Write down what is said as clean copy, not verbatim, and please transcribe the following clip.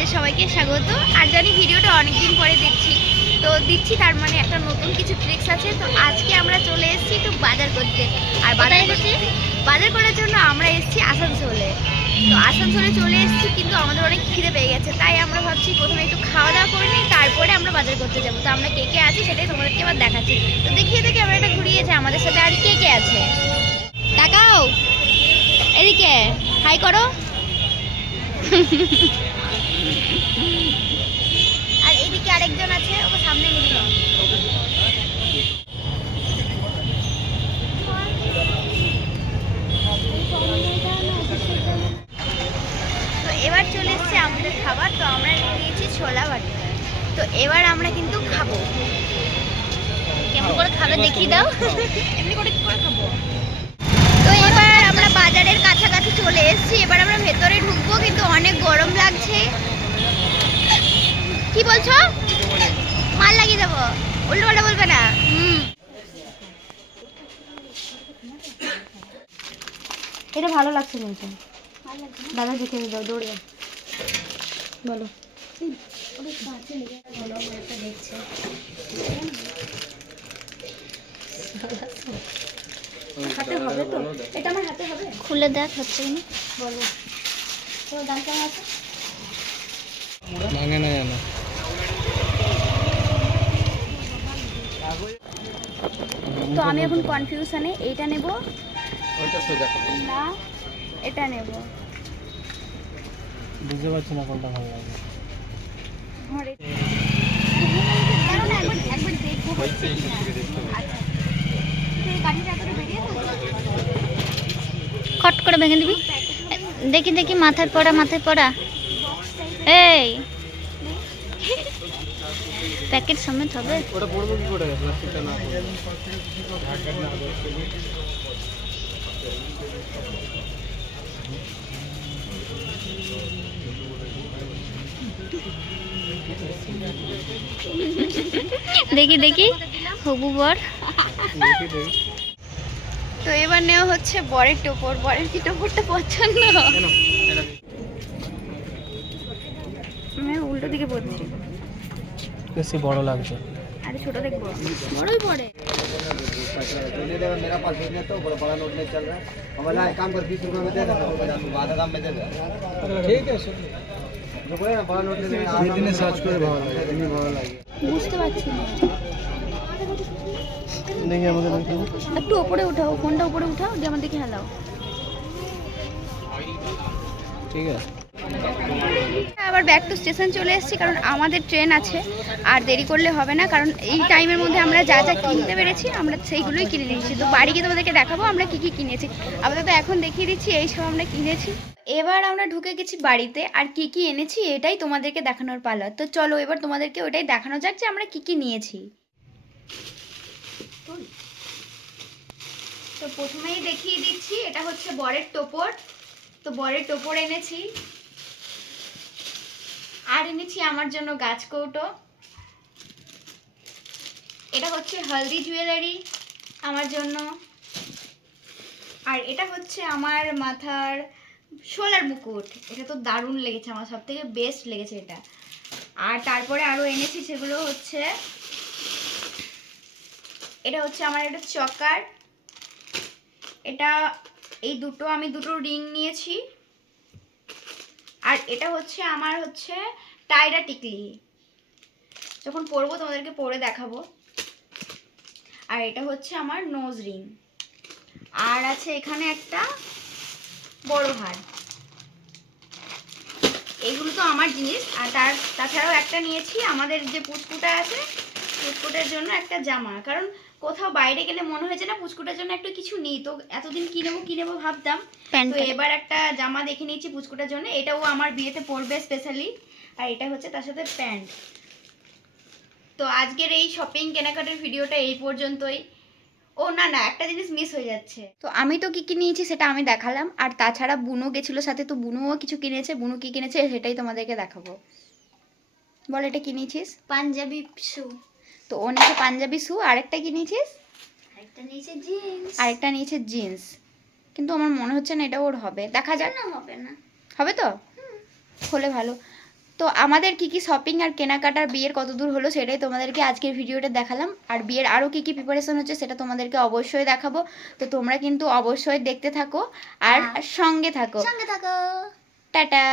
তোমাদের সবাইকে স্বাগত। আর জানি ভিডিওটা অনেকদিন পরে দিচ্ছি তার মানে একটা নতুন কিছু ট্রিক্স আছে। তো আজকে আমরা চলে এসেছি একটু বাজার করতে। আর বাজার করার জন্য আমরা এসেছি আসানসোলে। তো আসানসোলে চলে এসেছি, কিন্তু আমাদের অনেক খিদে পেয়ে গেছে, তাই আমরা ভাবছি প্রথমে একটু খাওয়া দাওয়া করে নিই, তারপরে আমরা বাজার করতে যাবো। তো আমরা কে কে আছি সেটাই তোমাদেরকে এবার দেখাচ্ছি। তো দেখিয়ে দেখি আমরা এটা ঘুরিয়েছি আমাদের সাথে আর কে কে আছে। তাকাও এদিকে, হাই করো। আর এইদিকে আরেকজন আছে, ওকে সামনে নিবি না। তো এবার চলে এসছে আমাদের খাবার। তো আমরা নিয়ে নিয়েছি ছোলা বাটি। তো এবার আমরা কিন্তু খাবো। কেমন করে খাবে দেখিয়ে দাও। এমনি করে কি করে খাবো। তো এবার আমরা বাজারের কাছাকাছি চলে এসেছি। এবার আমরা ভেতরে ঢুকবো, কিন্তু অনেক গরম লাগছে। কি বলছো? মাল লাগিয়ে দেবো, উল্টো পাল্টা বলবে না। এটা ভালো লাগছে বলছে দাদা, দেখে দাও, দৌড়ে যাও, বলো। হাতে হবে তো? এটা আমার হাতে হবে? খুলে দেখ হচ্ছে কিনা বলো। তোমার দাম কেমন আছে? ভাঙে না জানো। তো আমি এখন কনফিউশনে, এইটা নেব না এটা নেব। বুঝতে পারছি না কোনটা ভালো লাগে। খট করে ভেঙে দিবি। দেখি দেখি, মাথায় পড়া, মাথায় পড়া। এই প্যাকেট সমেত হবে। ওটা পড়বো কি করে, প্লাস্টিকটা না পড়বে। দেখি দেখি হবু বর। তো এবার নেওয়া হচ্ছে বরের টোপর। বরের কি টোপরটা পছন্দ? আমি উল্টো দিকে পড়ছি, বেশি বড় লাগছে। আরে ছোট দেখবো, বড়ই পড়ে। मेरा पास नहीं तो बड़ा नोट नहीं चल रहा है। हमारा एक काम कर 20 रुपए में दे दे, आधा दाम में दे दे। ठीक है जो बोले ना बड़ा नोट ले लेना, आधा दिन सर्च করে ভালো লাগে, এমনি ভালো লাগে। বুঝতে পারছি না। দেখি আমাকে দেখি, একটু উপরে উঠাও, ফোনটা উপরে উঠাও, দিয়ে আমার দিকে হেলাও। ঠিক আছে। আবার ব্যাক টু স্টেশন চলে এসেছি, কারণ আমাদের ট্রেন আছে আর দেরি করলে হবে না। কারণ এই টাইমের মধ্যে আমরা যা যা কিনতে পেরেছি আমরা সেইগুলোই কিনে নিয়েছি। তো বাড়ি গিয়ে তোমাদেরকে দেখাবো আমরা কি কি কিনেছি। আপাতত এখন দেখিয়ে দিচ্ছি এই সব আমরা কিনেছি। এবার আমরা ঢুকে গেছি বাড়িতে, আর কি কি এনেছি এটাই তোমাদেরকে দেখানোর পালা। তো চলো এবার তোমাদেরকে ওটাই দেখানো যাক যে আমরা কি কি নিয়েছি। তো প্রথমেই দেখিয়ে দিচ্ছি, এটা হচ্ছে বরের টোপর। তো বরের টোপর এনেছি। আর এনেছি আমার জন্য গাছ কৌটো। এটা হচ্ছে হলদি জুয়েলারি আমার জন্য। আর এটা হচ্ছে আমার মাথার সোলার মুকুট। এটা তো দারুণ লেগেছে, আমার সব থেকে বেস্ট লেগেছে এটা। আর তারপরে আরও এনেছি, সেগুলো হচ্ছে এটা হচ্ছে আমার একটা চকার। এটা এই দুটো আমি দুটো রিং নিয়েছি। আর এটা হচ্ছে আমার হচ্ছে টায়রা টিকলি, যখন পরবো তোমাদেরকে পরে দেখাবো। আর এটা হচ্ছে আমার নোজ রিং। আর আছে এখানে একটা বড় হার। এইগুলো তো আমার জিনিস। আর তাছাড়াও একটা নিয়েছি আমাদের যে পুচকুটা আছে, পুচকুটার জন্য একটা জামা। কারণ কোথাও বাইরে গেলে মনে হয়েছে না পুচকুটার জন্য একটু কিছু নেই, তো এতদিন কি নেবো ভাবতাম। তো এবার একটা জামা দেখে নিয়েছি পুচকুটার জন্য, এটাও আমার বিয়েতে পরবে স্পেশালি। আর এটা হচ্ছে তার সাথে প্যান্ট। তো আজকের এই শপিং কেনাকাটার ভিডিওটা এই পর্যন্তই। ও না না, একটা জিনিস মিস হয়ে যাচ্ছে। তো আমি তো কি কি নিয়েছি সেটা আমি দেখালাম, আর তাছাড়া বুনো গেছিলো সাথে, তো বুনোও কিছু কিনেছে। বুনো কি কিনেছে সেটাই তোমাদেরকে দেখাবো। বল, এটা কি নিয়েছিস? পাঞ্জাবি শু। তো ও নিয়েছে পাঞ্জাবি শু। আরেকটা কি নিয়েছিস? আরেকটা নিয়েছে জিন্স। আরেকটা নিয়েছে জিন্স। কিন্তু আমার মনে হচ্ছে না এটা ওর হবে, দেখা যাক। না, হবে না। হবে তো, হলে ভালো। তো আমাদের কি কি শপিং আর কেনাকাটার বিয়ের কত দূর হলো সেটাই তোমাদেরকে আজকের ভিডিওটা দেখালাম। আর বিয়ের আরও কি কি প্রিপারেশন হচ্ছে সেটা তোমাদেরকে অবশ্যই দেখাবো। তো তোমরা কিন্তু অবশ্যই দেখতে থাকো আর হ্যাঁ। সঙ্গে থাকো। সঙ্গে থাকো। টাটা।